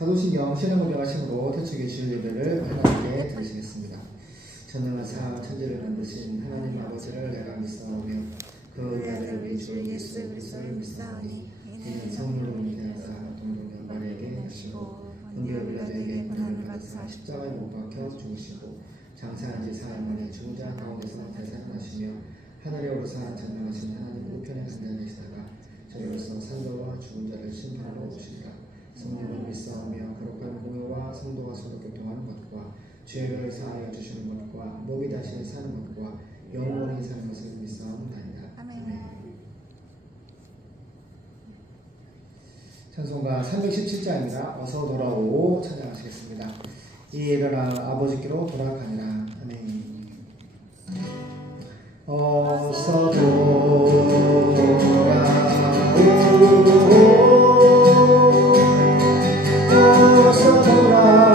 사도신경 신앙을 명하심으로 태초의 주일 예배를 하나님께 드리시겠습니다. 전능하사 천지를 만드신 하나님 아버지를 내가 믿사오며 그 아들 우리 주 예수 그리스도를 믿사오니 이는 성령으로 잉태하사 동정녀 마리아에게 하시고 은비어 빌라도에게 고난을 받으사 십자가에 못 박혀 죽으시고 장사한 지 사흘 만에 죽은 자 가운데서 되살아나시며 하늘에 오르사 전능하신 하나님 우편에 앉아 계시다가 저희로서 산자와 죽은 자를 심판하러 오시리라. 성령을 믿사오며 거룩한 공회와 성도와 서로 교통하는 것과 죄를 사하여 주시는 것과 몸이 다시 사는 것과 영원히 사는 것을 믿사옵나이다. 아멘. 찬송가 317장입니다. 어서 돌아오 찬양하시겠습니다. 일어나 아버지께로 돌아가니라. 아멘. 어서 돌아오 어서 돌아와오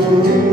주어지는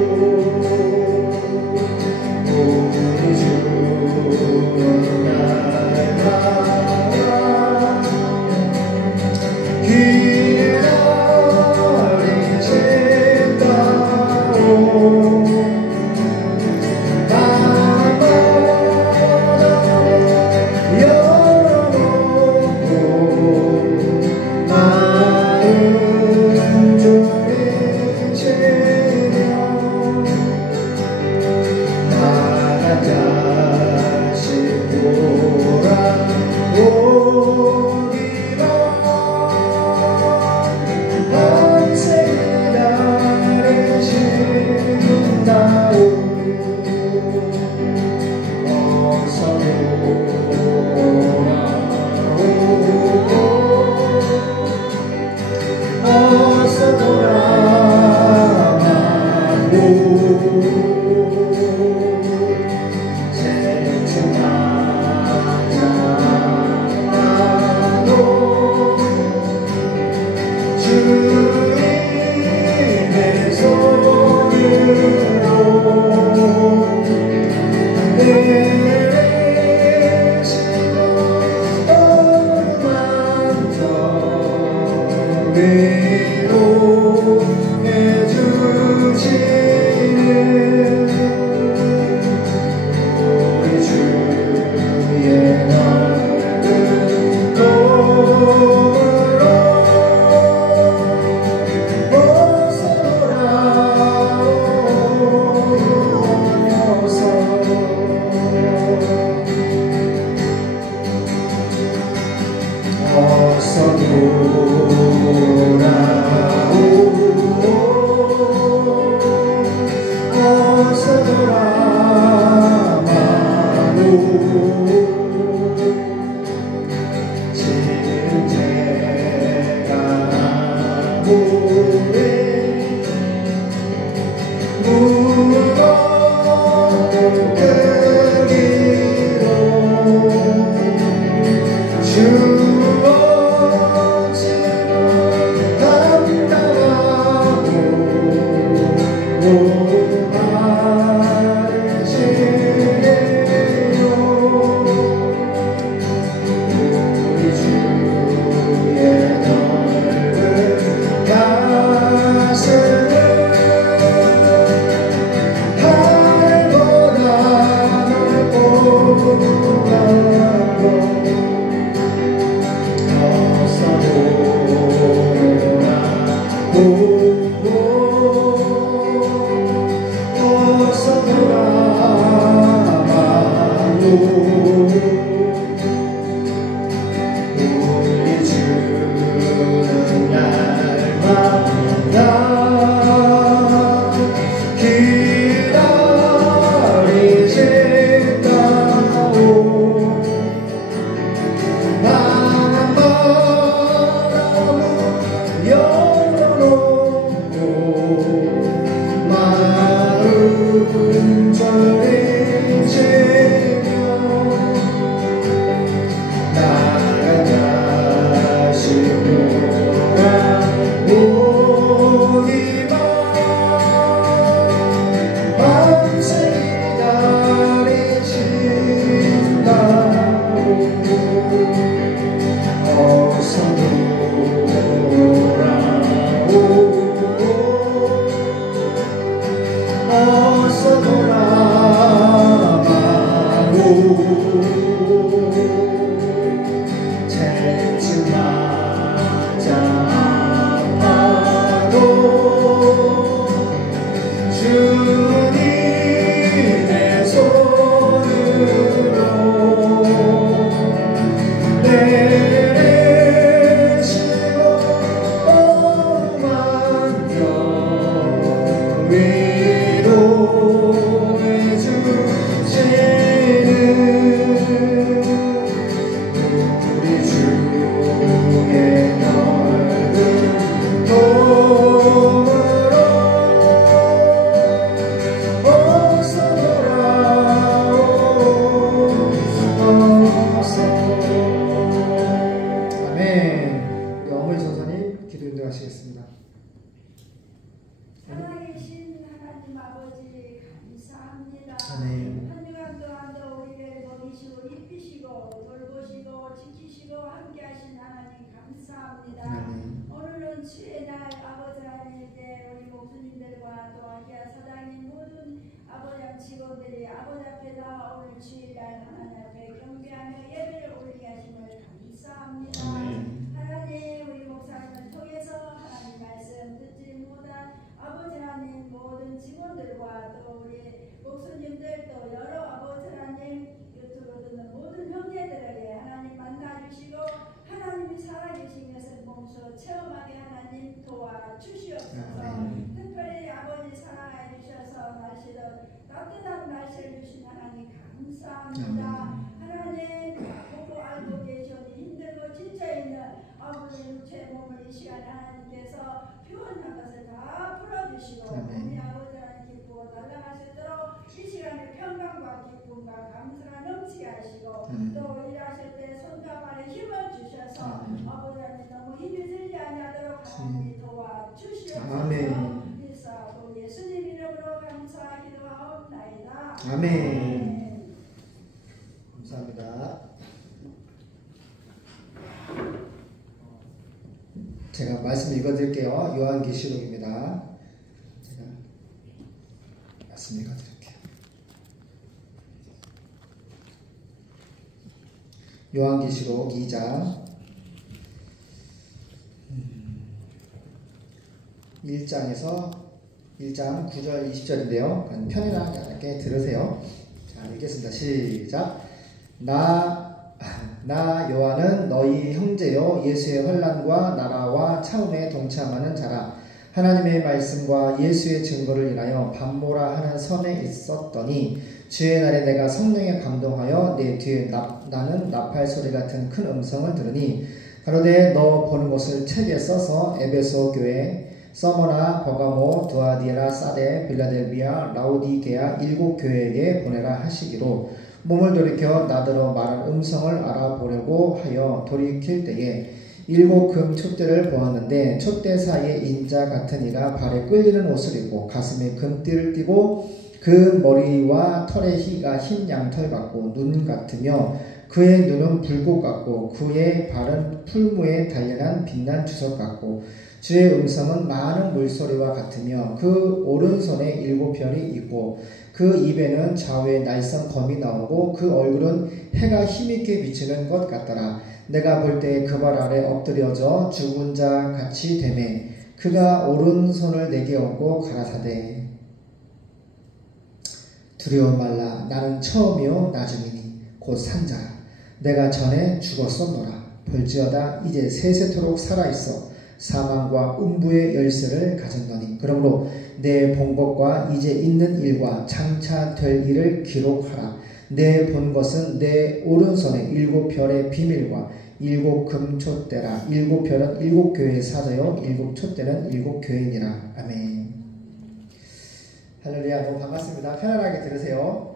아멘. 감사합니다. 제가 말씀 읽어드릴게요. 요한계시록입니다. 제가 말씀 읽어드릴게요. 요한계시록 2장 1장 9절 20절인데요. 편안하게 들으세요. 자, 읽겠습니다. 시작. 나 요한은 너희 형제요 예수의 환난과 나라와 차움에 동참하는 자라. 하나님의 말씀과 예수의 증거를 인하여 밤모라 하는 섬에 있었더니 주의 날에 내가 성령에 감동하여 내 뒤에 나는 나팔 소리 같은 큰 음성을 들으니 가로되 너 보는 것을 책에 써서 에베소 교회 서머나 버가모 두아디라 사데 빌라델비아 라우디게아 7교회에게 보내라 하시기로 몸을 돌이켜 나더러 말한 음성을 알아보려고 하여 돌이킬 때에 7 금 촛대를 보았는데 촛대 사이에 인자 같은 이가 발에 끌리는 옷을 입고 가슴에 금띠를 띠고 그 머리와 털의 희가 흰 양털 같고 눈 같으며 그의 눈은 불꽃 같고 그의 발은 풀무에 단련한 빛난 주석 같고 주의 음성은 많은 물소리와 같으며 그 오른손에 7별이 있고 그 입에는 좌우에 날선 검이 나오고 그 얼굴은 해가 힘있게 비치는 것 같더라. 내가 볼 때 그 발 아래 엎드려져 죽은 자 같이 되매 그가 오른손을 내게 얹고 가라사대 두려움 말라. 나는 처음이요 나중이니 곧 산자라. 내가 전에 죽었었노라. 볼지어다 이제 세세토록 살아있어 사망과 음부의 열쇠를 가졌노니 그러므로 내 본 것과 이제 있는 일과 장차 될 일을 기록하라. 내 본 것은 내 오른손에 7별의 비밀과 7 금촛대라. 7별은 7교회의 사자요 7 촛대는 7 교인이라. 아멘. 할렐루야. 너무 반갑습니다. 편안하게 들으세요.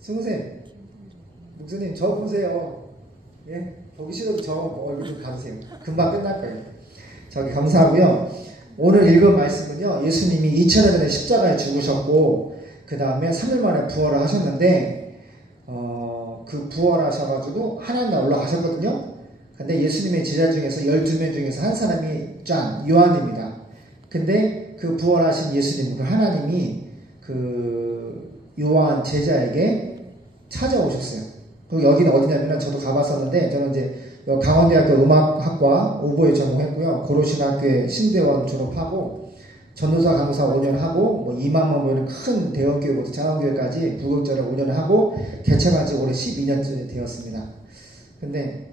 승우쌤, 목사님 저 보세요. 예? 보기 싫어도 저 얼굴 좀 봐주세요. 금방 끝날 거예요. 저기 감사하고요. 오늘 읽은 말씀은요, 예수님이 2000년 전에 십자가에 죽으셨고 그 다음에 3일 만에 부활을 하셨는데 그 부활하셔가지고 하나님 나라 올라가셨거든요. 근데 예수님의 제자 중에서 12명 중에서 한 사람이 요한입니다. 근데 그 부활하신 예수님, 그 하나님이 그 요한 제자에게 찾아오셨어요. 그리고 여기는 어디냐면 저도 가봤었는데 저는 이제 강원대학교 음악학과 오보에 전공했고요. 고로신학교에 신대원 졸업하고 전도사 강사 5년 하고 뭐 2만 원 큰 대형교회부터 작은교회까지 부흥전을 5년을 하고 개척한 지 올해 12년째 되었습니다. 근데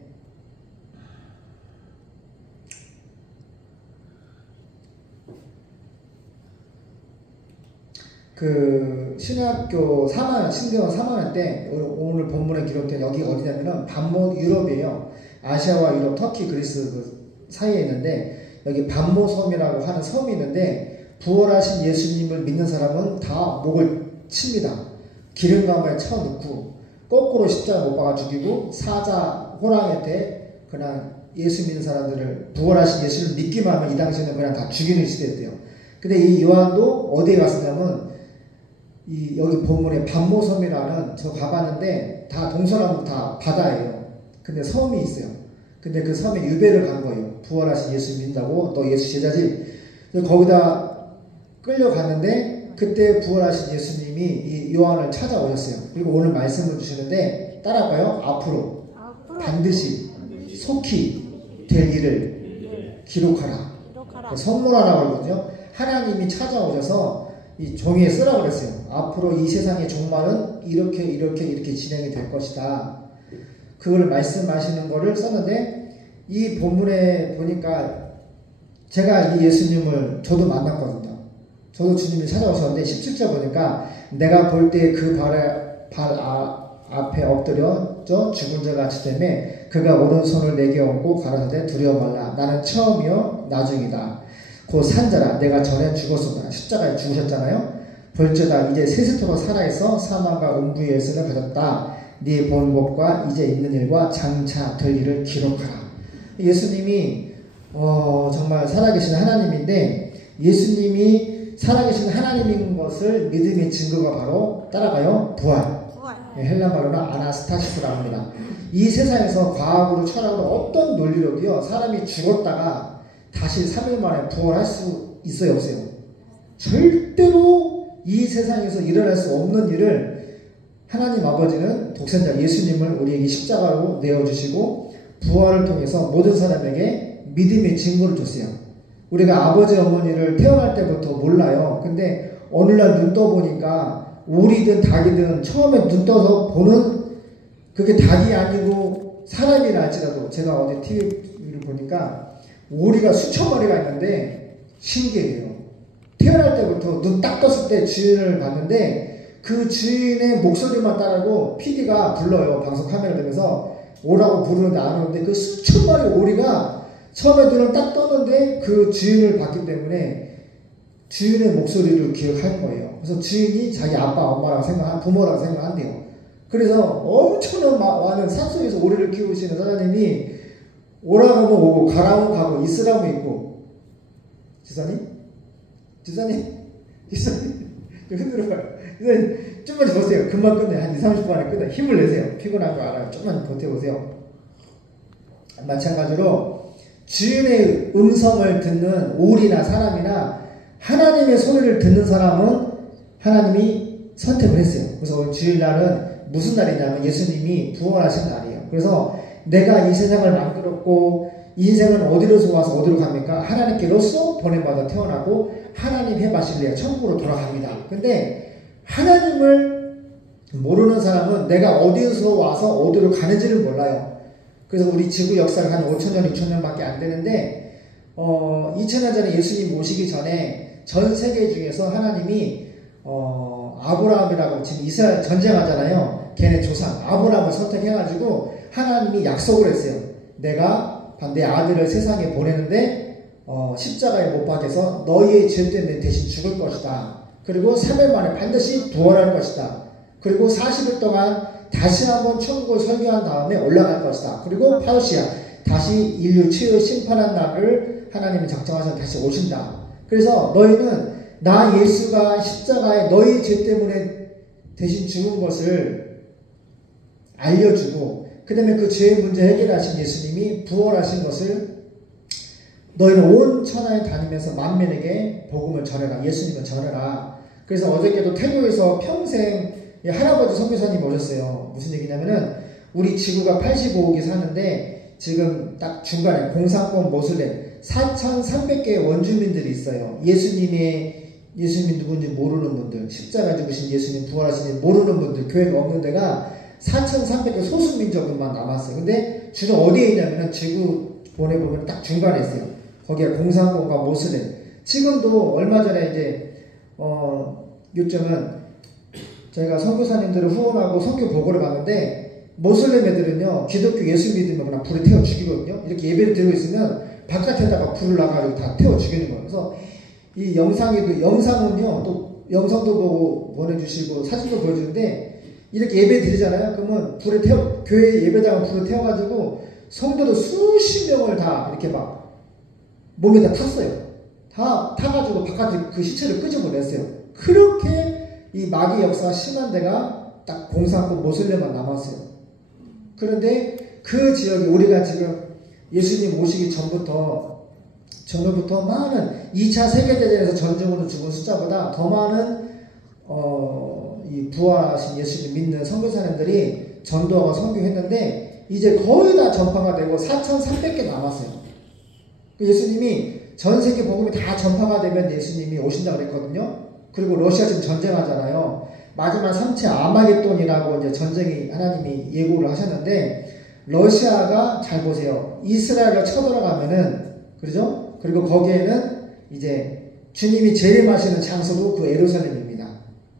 그 신학교 3학년, 신대원 3학년 때 오늘 본문에 기록된 여기 어디냐면은 반모 유럽이에요. 아시아와 유럽, 터키, 그리스 그 사이에 있는데 여기 반모섬이라고 하는 섬이 있는데 부활하신 예수님을 믿는 사람은 다 목을 칩니다. 기름감에 쳐넣고 거꾸로 십자가 못 박아 죽이고 사자, 호랑이한테 그냥 예수 믿는 사람들을 부활하신 예수를 믿기만 하면 이 당시에는 그냥 다 죽이는 시대였대요. 근데 이 요한도 어디에 갔었냐면 여기 본문에 반모섬이라는 저 가봤는데 다 동서남북 다 바다예요. 근데 섬이 있어요. 근데 그 섬에 유배를 간 거예요. 부활하신 예수 믿는다고 너 예수 제자지. 거기다 끌려갔는데 그때 부활하신 예수님이 이 요한을 찾아오셨어요. 그리고 오늘 말씀을 주시는데 따라할까요? 앞으로 반드시 속히 될 일을 기록하라. 선물하라고 그러거든요. 하나님이 찾아오셔서 이 종이에 쓰라고 그랬어요. 앞으로 이 세상의 종말은 이렇게 진행이 될 것이다. 그걸 말씀하시는 거를 썼는데 이 본문에 보니까 제가 이 예수님을 저도 만났거든요. 저도 주님이 찾아오셨는데 17절 보니까 내가 볼 때 그 발 앞에 엎드려져 죽은 자 같이 되매 그가 오른손을 내게 얹고 가라사대 두려워 말라. 나는 처음이요 나중이다. 곧 산자라. 내가 전에 죽었었다. 십자가에 죽으셨잖아요. 볼지어다 이제 세세토록 살아있어 사망과 음부의 열쇠를 가졌다. 네 본 것과 이제 있는 일과 장차 될 일을 기록하라. 예수님이 정말 살아계신 하나님인데 예수님이 살아계신 하나님인 것을 믿음의 증거가 바로 따라가요. 부활. 헬라 말로는 아나스타시스라고 합니다. 이 세상에서 과학으로 철학으로 어떤 논리로도요 사람이 죽었다가 다시 3일 만에 부활할 수 있어요 없어요? 절대로 이 세상에서 일어날 수 없는 일을 하나님 아버지는 독생자 예수님을 우리에게 십자가로 내어주시고 부활을 통해서 모든 사람에게 믿음의 증거를 줬어요. 우리가 아버지 어머니를 태어날 때부터 몰라요. 근데 어느 날 눈 떠보니까 오리든 닭이든 처음에 눈 떠서 보는 그게 닭이 아니고 사람이라 할지라도 제가 어제 TV를 보니까 오리가 수천 마리가 있는데 신기해요. 태어날 때부터 눈 딱 떴을 때 주인을 봤는데 그 주인의 목소리만 따르고 PD가 불러요. 방송 카메라 들면서 오라고 부르는데 안 오는데 그 수천 마리 오리가 처음에 눈을 딱 떴는데 그 주인을 봤기 때문에 주인의 목소리를 기억하는 거예요. 그래서 주인이 자기 아빠, 엄마라고 부모라고 생각한대요. 그래서 엄청난 많은 산속에서 오리를 키우시는 사장님이 오라고 하면 오고 가라고 가고 있으라고 있고 지사님 좀 흔들어봐요. 좀만 보세요. 금방 끝내. 한 20-30분 안에 끝내. 힘을 내세요. 피곤한 거 알아요. 좀만 버텨보세요. 마찬가지로 주인의 음성을 듣는 오리나 사람이나 하나님의 소리를 듣는 사람은 하나님이 선택을 했어요. 그래서 오늘 주일날은 무슨 날이냐면 예수님이 부활하신 날이에요. 그래서 내가 이 세상을 만들었고 인생은 어디로서 와서 어디로 갑니까? 하나님께로서 보냄받아 태어나고 하나님 해바실레아 천국으로 돌아갑니다. 근데 하나님을 모르는 사람은 내가 어디서 와서 어디로 가는지를 몰라요. 그래서 우리 지구 역사가 한 5,000년, 6,000년밖에 안 되는데 2000년 전에 예수님 오시기 전에 전 세계 중에서 하나님이 아브라함이라고 지금 이스라엘 전쟁하잖아요. 걔네 조상 아브라함을 선택해가지고 하나님이 약속을 했어요. 내가 내 아들을 세상에 보내는데 십자가에 못 박혀서 너희의 죄 때문에 대신 죽을 것이다. 그리고 3일 만에 반드시 부활할 것이다. 그리고 40일 동안 다시 한번 천국을 설교한 다음에 올라갈 것이다. 그리고 파우시아 다시 인류 최후 심판한 날을 하나님이 작정하셔서 다시 오신다. 그래서 너희는 나 예수가 십자가에 너희 죄 때문에 대신 죽은 것을 알려주고 그 다음에 그 죄의 문제 해결하신 예수님이 부활하신 것을 너희는 온 천하에 다니면서 만민에게 복음을 전해라. 예수님을 전해라. 그래서 어저께도 태교에서 평생 할아버지 선교사님 오셨어요. 무슨 얘기냐면은 우리 지구가 85억이 사는데 지금 딱 중간에 공산권 모슬렘 4,300개의 원주민들이 있어요. 예수님이 누군지 모르는 분들, 십자가 죽으신 예수님 부활하신 모르는 분들, 교회가 없는 데가 4,300개 소수민족만 남았어요. 근데 주로 어디에 있냐면은 지구 보내보면 딱 중간에 있어요. 거기가 공산권과 모슬렘. 지금도 얼마 전에 이제 요즘은 저희가 선교사님들을 후원하고 선교 보고를 갔는데 모슬렘 애들은요 기독교 예수 믿으면 그냥 불에 태워 죽이거든요. 이렇게 예배를 드리고 있으면 바깥에다가 불을 나가지고 다 태워 죽이는 거예요. 그래서 이 영상은요 또 영상도 보고 보내주시고 사진도 보여주는데 이렇게 예배 드리잖아요. 그러면 교회 예배당을 불을 태워가지고 성도들 수십 명을 다 이렇게 막 몸에다 탔어요. 다 타가지고 바깥에 그 시체를 끄집어냈어요. 그렇게 이 마귀 역사가 심한 데가 딱 공산권 모슬렘만 남았어요. 그런데 그 지역에 우리가 지금 예수님 오시기 전부터 많은 2차 세계대전에서 전쟁으로 죽은 숫자보다 더 많은 이 부활하신 예수님 믿는 선교사님들이 전도하고 선교했는데 이제 거의 다 전파가 되고 4,300개 남았어요. 예수님이 전 세계 복음이 다 전파가 되면 예수님이 오신다고 그랬거든요. 그리고 러시아 지금 전쟁하잖아요. 마지막 3차 아마겟돈이라고 이제 전쟁이 하나님이 예고를 하셨는데 러시아가 잘 보세요. 이스라엘을 쳐들어가면은 그죠? 그리고 거기에는 이제 주님이 재림하시는 장소도 그 예루살렘입니다.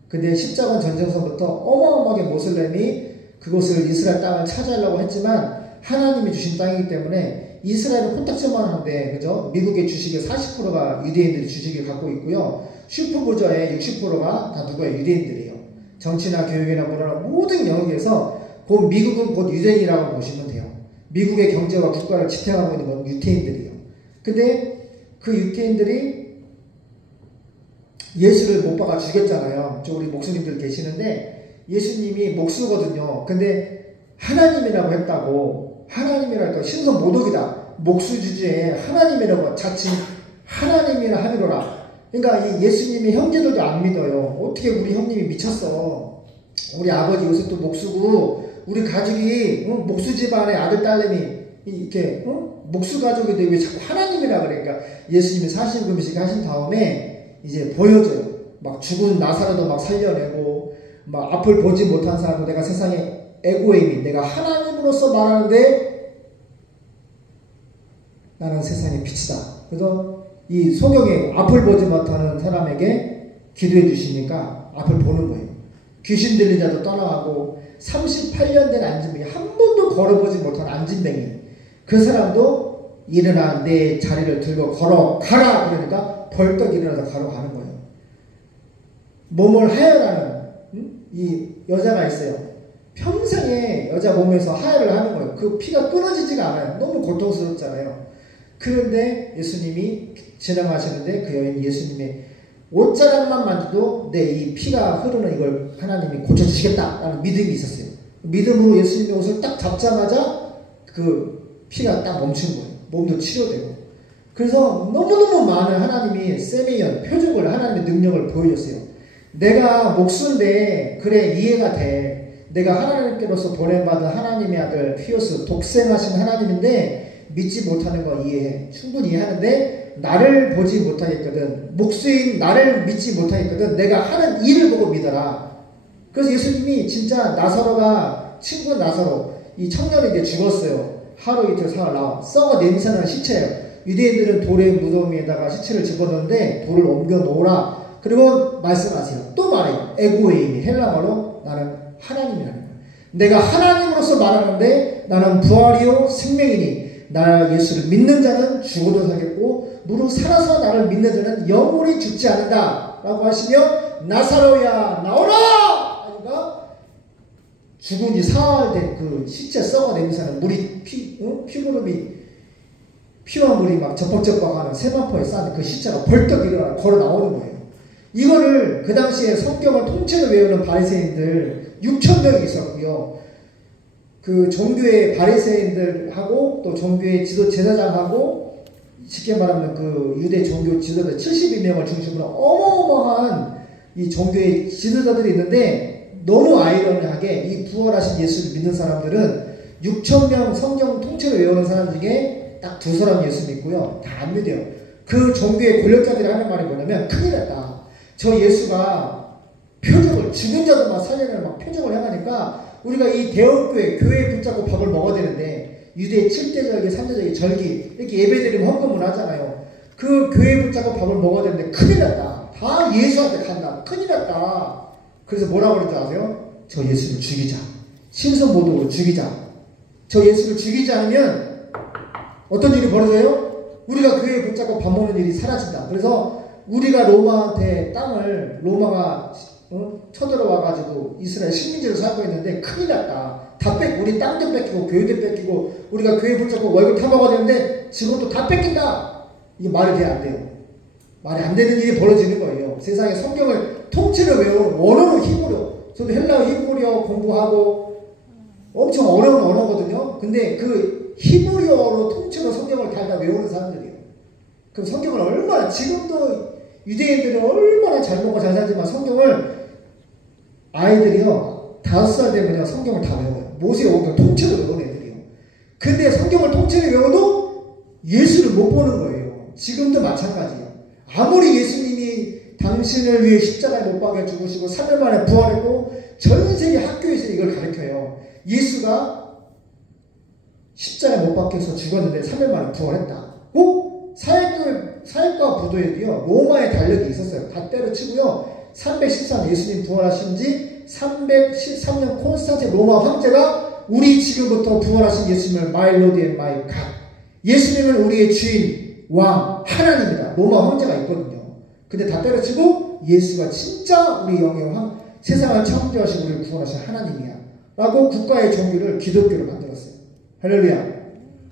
근데 십자군 전쟁서부터 어마어마하게 모슬렘이 그곳을 이스라엘 땅을 차지하려고 했지만 하나님이 주신 땅이기 때문에 이스라엘은 코딱지만 한데 그죠? 미국의 주식의 40%가 유대인들이 주식을 갖고 있고요. 슈퍼부저의 60%가 다 누구예요? 유대인들이에요. 정치나 교육이나 문화나 모든 영역에서 곧 미국은 곧 유대인이라고 보시면 돼요. 미국의 경제와 국가를 지탱하고 있는 건 유태인들이에요. 근데 그 유태인들이 예수를 못 박아 죽였잖아요. 우리 목수님들 계시는데 예수님이 목수거든요. 근데 하나님이라고 했다고 하나님이랄까 신성 모독이다. 목수 주제에 하나님이라고 자칭 하나님이라 하미로라. 그러니까 이 예수님의 형제들도 안 믿어요. 어떻게 우리 형님이 미쳤어. 우리 아버지 요셉도 목수고 우리 가족이 목수 집안의 아들 딸내미 이렇게 목수 가족인데 왜 자꾸 하나님이라 그래. 그러니까 예수님이 사실금식 하신 다음에 이제 보여줘요. 막 죽은 나사로도 막 살려내고 막 앞을 보지 못한 사람도 내가 세상에 에고에미 내가 하나님으로서 말하는데 나는 세상의 빛이다. 그래서 이 소경에 앞을 보지 못하는 사람에게 기도해 주시니까 앞을 보는 거예요. 귀신 들린 자도 떠나가고 38년 된 안진뱅이 한 번도 걸어보지 못한 안진뱅이 그 사람도 일어나 내 자리를 들고 걸어가라 그러니까 벌떡 일어나서 걸어가는 거예요. 몸을 하혈하는 이 여자가 있어요. 평생에 여자 몸에서 하혈을 하는 거예요. 그 피가 끊어지지가 않아요. 너무 고통스럽잖아요. 그런데 예수님이 지나가시는데 그 여인 예수님의 옷자락만 만져도 내 이 피가 흐르는 이걸 하나님이 고쳐주시겠다라는 믿음이 있었어요. 믿음으로 예수님의 옷을 딱 잡자마자 그 피가 딱 멈춘 거예요. 몸도 치료되고. 그래서 너무너무 많은 하나님이 세미연, 표적을 하나님의 능력을 보여줬어요. 내가 목수인데 그래 이해가 돼. 내가 하나님께로서 보냄받은 하나님의 아들 피오스 독생하신 하나님인데 믿지 못하는 거 이해해. 충분히 이해하는데 나를 보지 못하겠거든. 목수인 나를 믿지 못하겠거든. 내가 하는 일을 보고 믿어라. 그래서 예수님이 진짜 나사로가 친구 나사로 이 청년이 이제 죽었어요. 하루 이틀 사흘 나와 썩어 냄새나는 시체예요. 유대인들은 돌의 무덤에다가 시체를 집어넣는데 돌을 옮겨 놓으라. 그리고 말씀하세요. 또 말해요. 에고에이미 헬라어로 나는 하나님이라는 거예요. 내가 하나님으로서 말하는데 나는 부활이요 생명이니 나 예수를 믿는 자는 죽어도 살겠고 무릇 살아서 나를 믿는 자는 영원히 죽지 않는다 라고 하시며 나사로야 나오라! 그러니까 죽은 지 사흘 된 그 시체 썩어 냄새나는 물이 피구름이 피와 물이 막 접벅접벅하는 세마포에 쌓는 그 시체가 벌떡 일어나 걸어 나오는 거예요. 이거를 그 당시에 성경을 통째로 외우는 바리새인들 6,000명이 있었고요. 그 종교의 바리새인들하고 또 종교의 지도 제사장하고 쉽게 말하면 그 유대 종교 지도자 72명을 중심으로 어마어마한 이 종교의 지도자들이 있는데 너무 아이러니하게 이 부활하신 예수를 믿는 사람들은 6,000명 성경 통째로 외우는 사람 중에 딱 2사람 예수 믿고요. 다 안 믿어요. 그 종교의 권력자들이 하는 말이 뭐냐면 큰일 났다. 저 예수가 표적을 죽은 자도 막 살리는 막 표적을 행하니까 우리가 이 대형교회 교회에 붙잡고 밥을 먹어야 되는데 유대의 7대절기 3대절기 절기 이렇게 예배드리면 헌금을 하잖아요. 그 교회에 붙잡고 밥을 먹어야 되는데 큰일 났다. 다 예수한테 간다. 큰일 났다. 그래서 뭐라고 그러는지 아세요? 저 예수를 죽이자. 신성모독으로 죽이자. 저 예수를 죽이지 않으면 어떤 일이 벌어져요? 우리가 교회에 붙잡고 밥 먹는 일이 사라진다. 그래서 우리가 로마한테 땅을 로마가 쳐들어와가지고 이스라엘 식민지로 살고 있는데 큰일 났다. 다 우리 땅도 뺏기고 교회도 뺏기고 우리가 교회 붙잡고 월급 타먹어야 되는데 직원도 다 뺏긴다. 이게 말이 돼야 안 돼요. 말이 안 되는 일이 벌어지는 거예요. 세상에 성경을 통째로 외우는 원어로 히브리어. 저도 헬라어 히브리어 공부하고 엄청 어려운 언어거든요. 근데 그 히브리어로 통째로 성경을 다 외우는 사람들이에요. 그럼 성경을 얼마나 지금도 유대인들은 얼마나 잘 먹고 잘 살지만 성경을 아이들이요 5살 되면 성경을 다 외워요. 모세오경 통째로 외우는 애들이요. 근데 성경을 통째로 외워도 예수를 못 보는 거예요. 지금도 마찬가지예요. 아무리 예수님이 당신을 위해 십자가에 못 박혀 죽으시고 3일 만에 부활했고 전 세계 학교에서 이걸 가르쳐요. 예수가 십자가에 못 박혀서 죽었는데 3일 만에 부활했다. 사역과 부도에도요 로마의 달력이 있었어요. 다 때려치고요 314년 예수님 부활하신 지 313년 콘스탄틴 로마 황제가 우리 지금부터 부활하신 예수님을 마이 로드 앤 마이 갓 예수님은 우리의 주인 왕 하나님이다. 로마 황제가 있거든요. 근데 다 때려치고 예수가 진짜 우리 영의 왕 세상을 창조하신 우리를 구원하신 하나님이야 라고 국가의 종교를 기독교로 만들었어요. 할렐루야.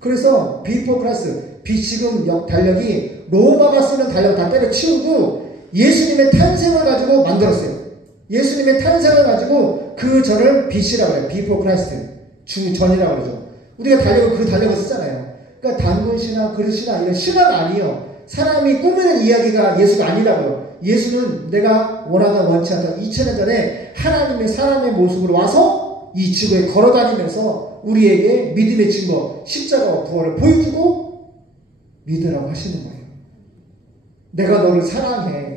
그래서 비포 크라이스트 지금 달력이 로마가 쓰는 달력 다 때려치우고 예수님의 탄생을 가지고 만들었어요. 예수님의 탄생을 가지고 그 전을 BC라고 해요. 비포 크라이스트 주전이라고 그러죠. 우리가 그 달력을 쓰잖아요. 그러니까 단군신화 그릇신화 이런 신화가 아니에요. 사람이 꾸미는 이야기가 예수가 아니라고요. 예수는 내가 원하다 원치 않다 2000년 전에 하나님의 사람의 모습으로 와서 이 지구에 걸어다니면서 우리에게 믿음의 증거 십자가와 부활을 보여주고 믿으라고 하시는 거예요. 내가 너를 사랑해.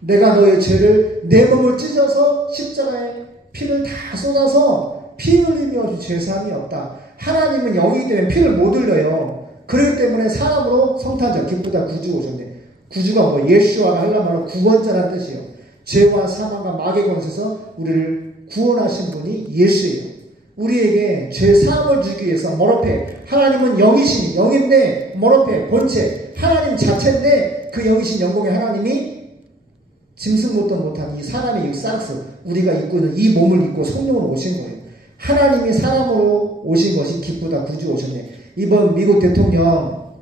내가 너의 죄를 내 몸을 찢어서 십자가에 피를 다 쏟아서 피 흘리며 죄사함이 없다. 하나님은 영이기 때문에 피를 못 흘려요. 그렇기 때문에 사람으로 성탄절 기쁘다 구주 오셨네. 구주가 뭐 예수와가 하려면 구원자라는 뜻이에요. 죄와 사망과 마귀의 권세에서 우리를 구원하신 분이 예수예요. 우리에게 죄 사함을 주기 위해서 머러페 하나님은 영이신 영인데 머러페 본체 하나님 자체인데 그 영이신 영공의 하나님이 짐승 못한 이 사람의 육사스 우리가 입고 있는 이 몸을 입고 성령으로 오신 거예요. 하나님이 사람으로 오신 것이 기쁘다 구주 오셨네. 이번 미국 대통령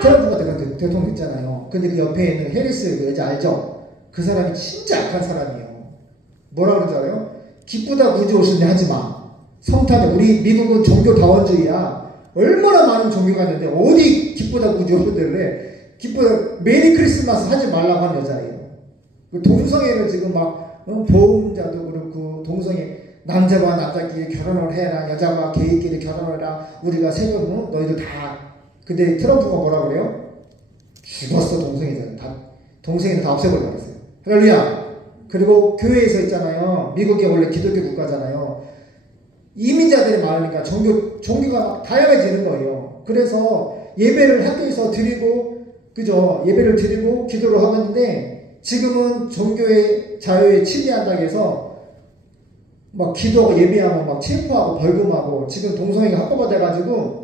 트럼프가 대통령 있잖아요. 근데 그 옆에 있는 해리스 그 여자 알죠? 그 사람이 진짜 악한 사람이에요. 뭐라 그러지 알아요? 기쁘다 구주 오셨네 하지마. 성탄에 우리 미국은 종교다원주의야. 얼마나 많은 종교가 있는데 어디 기쁘다 구주 오셨대를 해. 기쁘다 메리 크리스마스 하지 말라고 한 여자예요. 그 동성애를 지금 막 보험자도 그렇고 동성애 남자와 남자끼리 결혼을 해라, 여자와 게이끼리 결혼을 해라, 우리가 세금 너희들 다. 근데 트럼프가 뭐라 그래요? 죽었어. 동성애자는 다 없애버려 버렸어요. 할렐루야. 그리고 교회에서 있잖아요, 미국이 원래 기독교 국가잖아요. 이민자들이 많으니까 종교가 다양해지는 거예요. 그래서 예배를 학교에서 드리고, 그죠? 예배를 드리고 기도를 하고 있는데, 지금은 종교의 자유에 침해한다고 해서 막 기도하고 예배하고 막 체포하고 벌금하고, 지금 동성애가 합법화 돼가지고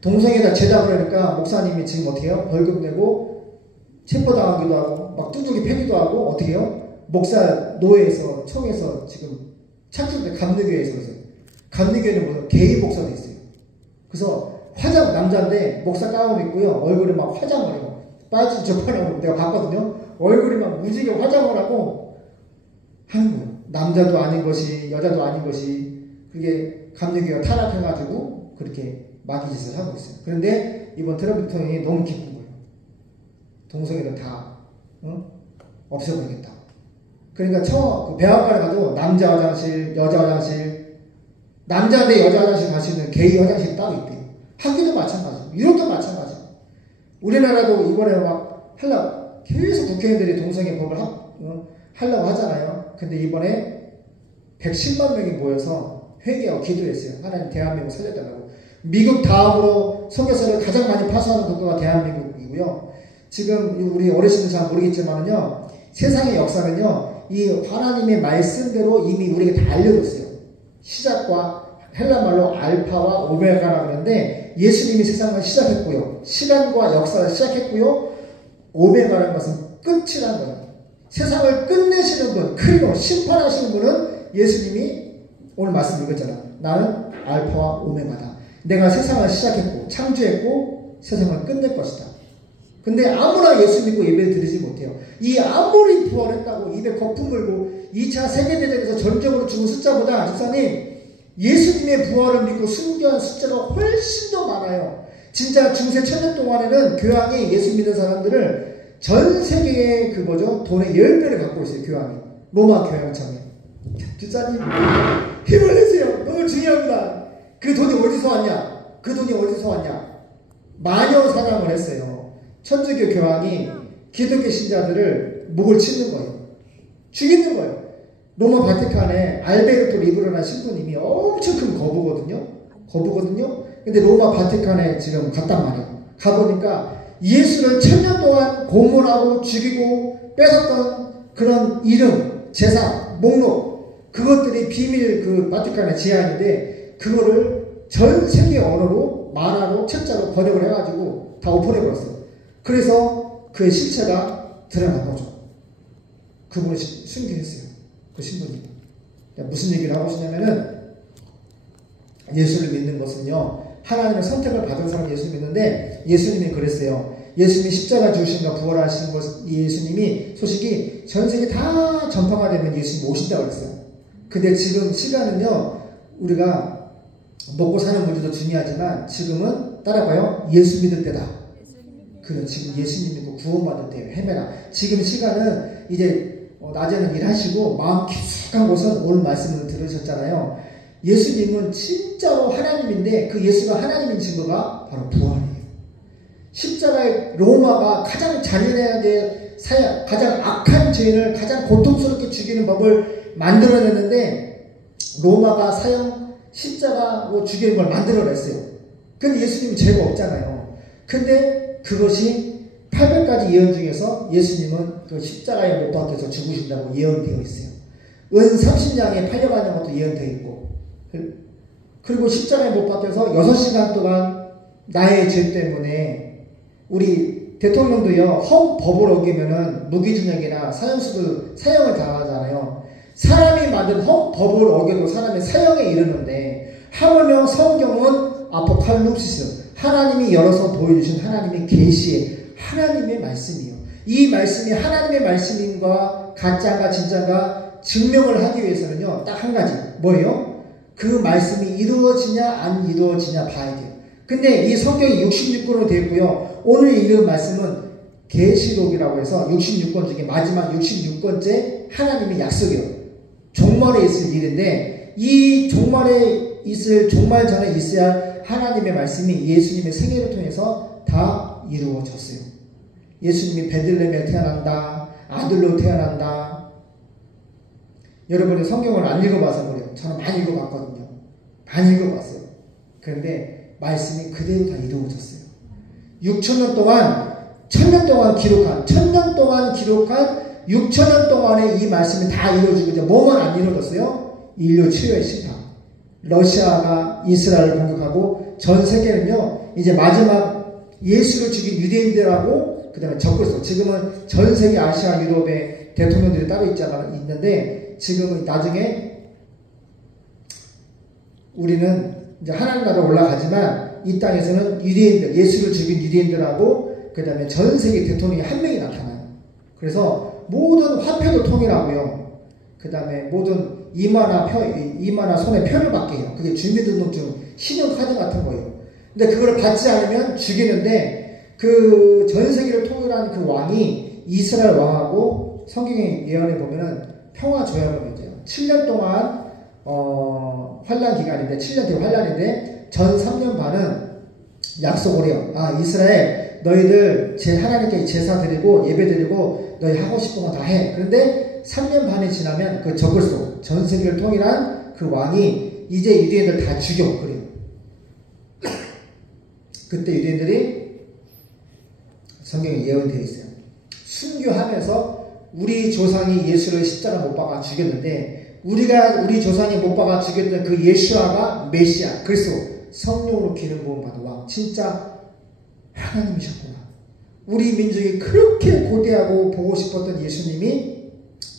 동성애자 죄다 그러니까 목사님이 지금 어떻게 해요? 벌금 내고 체포당하기도 하고 막 뚜둑이 패기도 하고, 어떻게 해요? 목사 노회에서 청에서 지금 착수대 감리교회에서 그래서 감리교회는 무슨 게이 목사도 있어요. 그래서 화장, 남자인데 목사 가운 입고요, 얼굴에 막 화장을 해요. 빠진 저판하고 내가 봤거든요. 얼굴이 막 무지개 화장을 하고 하는 거예요. 남자도 아닌 것이 여자도 아닌 것이. 그게 감리교회가 타락해가지고 그렇게 마귀 짓을 하고 있어요. 그런데 이번 트럼프 대통령이 너무 기쁜 거예요. 동성애를 다 없애버리겠다. 그러니까 그 배학관에 가도 남자 화장실, 여자 화장실, 남자인데 여자 화장실 갈 수 있는 게이 화장실 따로 있대요. 학교도 마찬가지, 유럽도 마찬가지. 우리나라도 이번에 막 하려고 계속 국회의원들이 동성애 법을 하려고 하잖아요. 근데 이번에 110만 명이 모여서 회개하고 기도했어요. 하나님 대한민국 살려달라고. 미국 다음으로 선교사를 가장 많이 파수하는 국가가 대한민국이고요. 지금 우리 어르신들 잘 모르겠지만은요, 세상의 역사는요, 이 하나님의 말씀대로 이미 우리에게 다 알려줬어요. 시작과 헬라말로 알파와 오메가라 그러는데, 예수님이 세상을 시작했고요, 시간과 역사를 시작했고요, 오메가라는 것은 끝이라는 거예요. 세상을 끝내시는 분, 크리노, 심판하시는 분은 예수님이 오늘 말씀 읽었잖아요. 나는 알파와 오메가다. 내가 세상을 시작했고 창조했고 세상을 끝낼 것이다. 근데 아무나 예수 믿고 예배를 드리지 못해요. 이 아무리 부활했다고 입에 거품 물고 2차 세계대전에서 전적으로 죽은 숫자보다, 집사님, 예수님의 부활을 믿고 순교한 숫자가 훨씬 더 많아요. 진짜 중세 1000년 동안에는 교황이 예수 믿는 사람들을 전 세계의 돈의 10배를 갖고 있어요. 교황이. 로마 교황청에. 집사님, 힘을 내세요. 너무 중요합니다. 그 돈이 어디서 왔냐? 마녀 사냥을 했어요. 천주교 교황이 기독교 신자들을 목을 치는 거예요. 죽이는 거예요. 로마 바티칸에 알베르토 리브로라는 신부님이 엄청 큰 거부거든요. 근데 로마 바티칸에 지금 갔단 말이에요. 가보니까 예수를 1000년 동안 고문하고 죽이고 뺏었던 그런 이름, 제사, 목록, 그것들이 비밀 바티칸의 지하인데, 그거를 전 세계 언어로, 만화로, 책자로 번역을 해가지고 다 오픈해버렸어요. 그래서 그의 실체가 드러난 거죠. 그분을 순교했어요. 그 신부님. 무슨 얘기를 하고 싶냐면은, 예수를 믿는 것은요, 하나님의 선택을 받은 사람이 예수를 믿는데, 예수님이 그랬어요. 예수님이 십자가 죽으신가 부활하신 것, 예수님이 소식이 전 세계 다 전파가 되면 예수님이 오신다고 그랬어요. 근데 지금 시간은요, 우리가 먹고 사는 문제도 중요하지만 지금은 따라봐요. 예수 믿을 때다. 그래, 지금 예수님 믿고 구원받을 때예요. 헤매라. 지금 시간은 이제 낮에는 일하시고 마음 깊숙한 곳은 오늘 말씀을 들으셨잖아요. 예수님은 진짜로 하나님인데, 그 예수가 하나님인 증거가 바로 부활이에요. 십자가의 로마가 가장 잔인하게 가장 악한 죄인을 가장 고통스럽게 죽이는 법을 만들어냈는데, 로마가 십자가로 죽이는 걸 만들어냈어요. 근데 예수님은 죄가 없잖아요. 근데 그것이 800가지 예언 중에서 예수님은 그 십자가에 못 박혀서 죽으신다고 예언되어 있어요. 은 30냥에 팔려가는 것도 예언되어 있고, 그리고 십자가에 못 박혀서 6시간 동안 나의 죄 때문에, 우리 대통령도요, 헌법을 어기면은 무기징역이나 사형을 당하잖아요. 사람이 만든 헌법을 어겨도 사람의 사형에 이르는데, 하물며 성경은 아포칼립시스, 하나님이 열어서 보여주신 하나님의 계시의 하나님의 말씀이에요. 이 말씀이 하나님의 말씀인가 가짜인가 진짜인가 증명을 하기 위해서는요, 딱 한 가지, 뭐예요? 그 말씀이 이루어지냐 안 이루어지냐 봐야 돼요. 근데 이 성경이 66권으로 되어 있고요, 오늘 읽은 말씀은 계시록이라고 해서 66권 중에 마지막 66권째 하나님의 약속이에요. 종말에 있을 일인데 이 종말에 있을 종말 전에 있어야 할 하나님의 말씀이 예수님의 생애를 통해서 다 이루어졌어요. 예수님이 베들레헴에 태어난다. 아들로 태어난다. 여러분이 성경을 안 읽어봐서 그래요. 저는 많이 읽어봤거든요. 많이 읽어봤어요. 그런데 말씀이 그대로 다 이루어졌어요. 6,000년 동안 1,000년 동안 기록한 1,000년 동안 기록한 6,000년 동안에 이 말씀이 다 이루어지고 이제 뭐만 안 이루어졌어요? 인류 치유의 심판. 러시아가 이스라엘을 공격하고 전 세계는요 이제 마지막 예수를 죽인 유대인들하고 그 다음에 적그리스도 지금은 전 세계 아시아 유럽의 대통령들이 따로 있는데 지금은 나중에 우리는 이제 하나님 나라로 올라가지만 이 땅에서는 유대인들 예수를 죽인 유대인들하고 그 다음에 전 세계 대통령이 한 명이 나타나요. 그래서 모든 화폐도 통일하고요. 그 다음에 모든 이마나 손에 표를 받게 해요. 그게 주민등록증, 신용카드 같은 거예요. 근데 그걸 받지 않으면 죽이는데 그 전 세계를 통일한 그 왕이 이스라엘 왕하고 성경의 예언에 보면은 평화 조약을 맺어요. 7년 동안 환란 기간인데 7년 뒤에 환란인데 전 3년 반은 약속을 해요. 아 이스라엘 너희들 제 하나님께 제사 드리고 예배 드리고 너희 하고 싶은 거 다 해. 그런데 3년 반이 지나면 그 적그리스도 전 세계를 통일한 그 왕이 이제 유대인들 다 죽여 그래요. 그때 유대인들이 성경에 예언되어 있어요. 순교하면서 우리 조상이 예수를 십자가 못 박아 죽였는데 우리 조상이 못 박아 죽였던 그 예수아가 메시아 그리스도 성령으로 기름 부음 받은 왕 진짜 하나님이셨구나. 우리 민족이 그렇게 고대하고 보고 싶었던 예수님이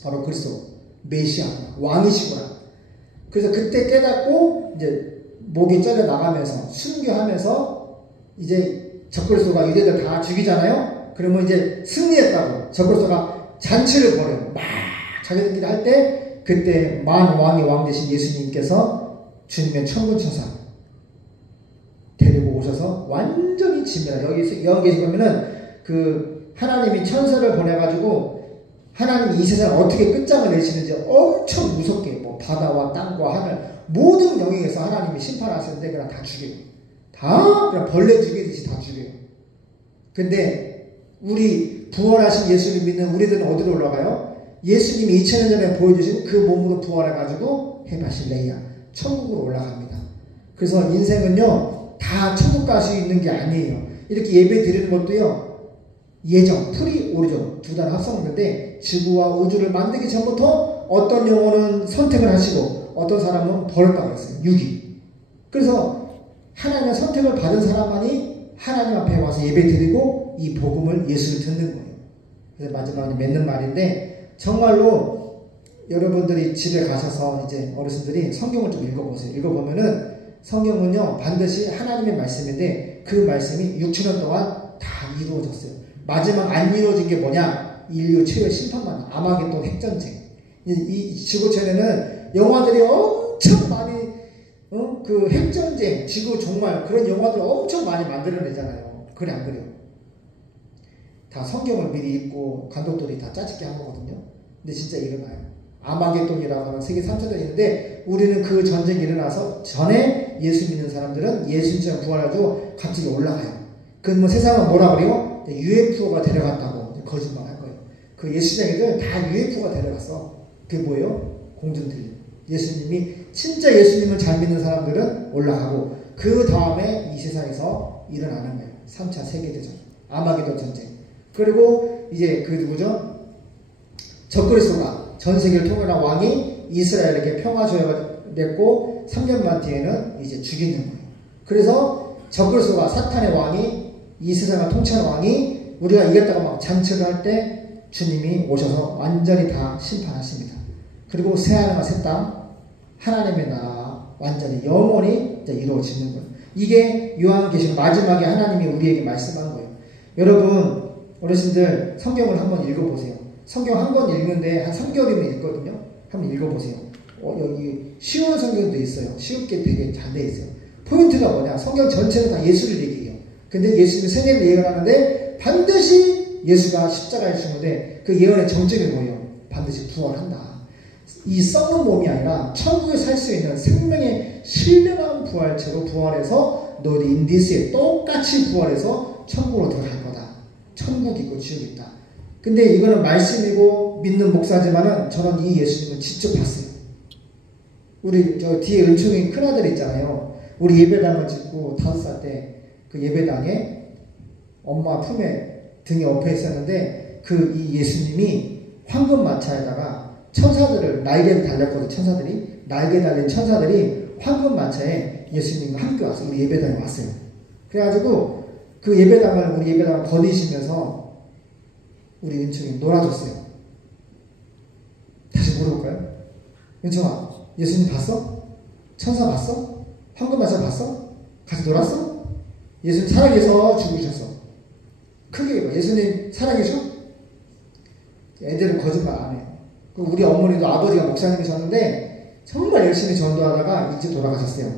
바로 그리스도 메시아 왕이시구나. 그래서 그때 깨닫고 이제 목이 잘려 나가면서 순교하면서 이제 적그리스도가 유대인들 다 죽이잖아요. 그러면 이제 승리했다고 적그리스도가 잔치를 벌여요. 막 자기들끼리 할 때 그때 만왕의 왕 되신 예수님께서 주님의 천군천사 데리고 오셔서 완전히 지멸. 여기 보면은 그 하나님이 천사를 보내가지고 하나님이 이 세상을 어떻게 끝장을 내시는지 엄청 무섭게 뭐 바다와 땅과 하늘 모든 영역에서 하나님이 심판하시는데 그냥 다 죽여요. 다 그냥 벌레 죽이듯이 다 죽여요. 근데 우리 부활하신 예수를 믿는 우리들은 어디로 올라가요? 예수님이 2000년 전에 보여주신 그 몸으로 부활해가지고 헤바실레이아 천국으로 올라갑니다. 그래서 인생은요 다 천국 갈 수 있는 게 아니에요. 이렇게 예배 드리는 것도요 예정, 프리 오리전 두 단어 합성했는데 지구와 우주를 만들기 전부터 어떤 영혼은 선택을 하시고 어떤 사람은 버렸다고 했어요. 유기. 그래서 하나님의 선택을 받은 사람만이 하나님 앞에 와서 예배 드리고 이 복음을 예수를 듣는 거예요. 그래서 마지막에 맺는 말인데 정말로 여러분들이 집에 가셔서 이제 어르신들이 성경을 좀 읽어보세요. 읽어보면은 성경은요 반드시 하나님의 말씀인데 그 말씀이 6,000년 동안 다 이루어졌어요. 마지막 안 이루어진 게 뭐냐? 인류 최후의 심판만 아마겟돈 핵전쟁. 이 지구촌에는 영화들이 엄청 많이 그 핵전쟁, 지구 종말 그런 영화들 엄청 많이 만들어내잖아요. 그래 안 그래요? 다 성경을 미리 읽고 감독들이 다 짜집게 한 거거든요. 근데 진짜 일어나요. 아마겟돈이라고 하는 세계 3차전이 있는데 우리는 그 전쟁이 일어나서 전에 예수 믿는 사람들은 예수님처럼 부활하고 갑자기 올라가요. 그럼 뭐 세상은 뭐라 그래요? UFO가 데려갔다고 거짓말 할 거예요. 그 예수장애들 다 UFO가 데려갔어. 그게 뭐예요? 공중들림. 예수님이 진짜 예수님을 잘 믿는 사람들은 올라가고 그 다음에 이 세상에서 일어나는 거예요. 3차 세계대전 아마겟돈 전쟁. 그리고 이제 그 누구죠? 적그리스도가 전 세계를 통일한 왕이 이스라엘에게 평화 조약을 맺고 3년 반 뒤에는 이제 죽이는 거예요. 그래서 적그리스도가 사탄의 왕이 이 세상을 통치하는 왕이 우리가 이겼다고 막 잔치를 할 때 주님이 오셔서 완전히 다 심판하십니다. 그리고 새하늘과 새 땅 하나님의 나라 완전히 영원히 이루어지는 거예요. 이게 요한계시록 마지막에 하나님이 우리에게 말씀한 거예요. 여러분 어르신들 성경을 한번 읽어보세요. 성경 한 번 읽는데 한 3개월이면 읽거든요. 한번 읽어보세요. 여기 쉬운 성경도 있어요. 쉽게 되게 잘 돼 있어요. 포인트가 뭐냐? 성경 전체는 다 예수를 얘기해요. 근데 예수님의 생애를 예언하는데 반드시 예수가 십자가에 죽는데 그 예언의 정점이 뭐예요? 반드시 부활한다. 이 썩는 몸이 아니라 천국에 살 수 있는 생명의 신령한 부활체로 부활해서 너희들 인디스에 똑같이 부활해서 천국으로 들어갈 거다. 천국이 있고 지옥이 있다. 근데 이거는 말씀이고 믿는 목사지만은 저는 이 예수님을 직접 봤어요. 우리 저 뒤에 은총이 큰아들 있잖아요. 우리 예배당을 짓고 5살 때 그 예배당에 엄마 품에 등에 엎여 있었는데 그 이 예수님이 황금 마차에다가 천사들을 날개를 달렸거든. 천사들이 날개 달린 천사들이 황금 마차에 예수님과 함께 와서 우리 예배당에 왔어요. 그래가지고 그 예배당을 우리 예배당을 거니시면서 우리 은총이 놀아줬어요. 다시 물어볼까요? 은총아, 예수님 봤어? 천사 봤어? 황금 마차 봤어? 같이 놀았어? 예수님 살아계셔 죽으셨어. 크게 얘기해. 예수님 살아계셔? 애들은 거짓말 안 해요. 우리 어머니도 아버지가 목사님이셨는데 정말 열심히 전도하다가 일찍 돌아가셨어요.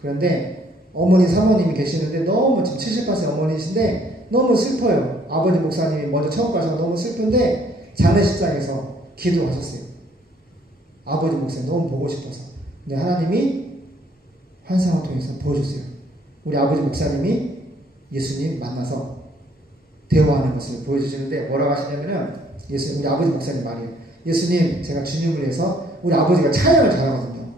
그런데 어머니 사모님이 계시는데 너무 지금 78세 어머니이신데 너무 슬퍼요. 아버지 목사님이 먼저 천국 가셔서 너무 슬픈데 장례식장에서 기도하셨어요. 아버지 목사님 너무 보고 싶어서. 근데 하나님이 환상을 통해서 보여줬어요. 우리 아버지 목사님이 예수님 만나서 대화하는 것을 보여주시는데 뭐라고 하시냐면은 예수님, 우리 아버지 목사님 말이에요. 예수님, 제가 주님을 위해서 우리 아버지가 찬양을 잘하거든요.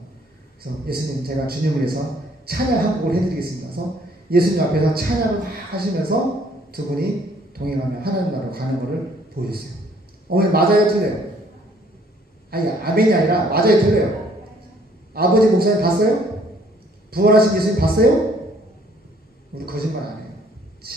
그래서 예수님, 제가 주님을 위해서 찬양 한 곡을 해드리겠습니다. 그래서 예수님 앞에서 찬양을 하시면서 두 분이 동행하며 하나님 나라로 가는 것을 보여줬어요. 어머니 맞아요, 틀려요? 아니, 아멘이 아니라 맞아요, 틀려요? 아버지 목사님 봤어요? 부활하신 예수님 봤어요? 우리 거짓말 안 해요.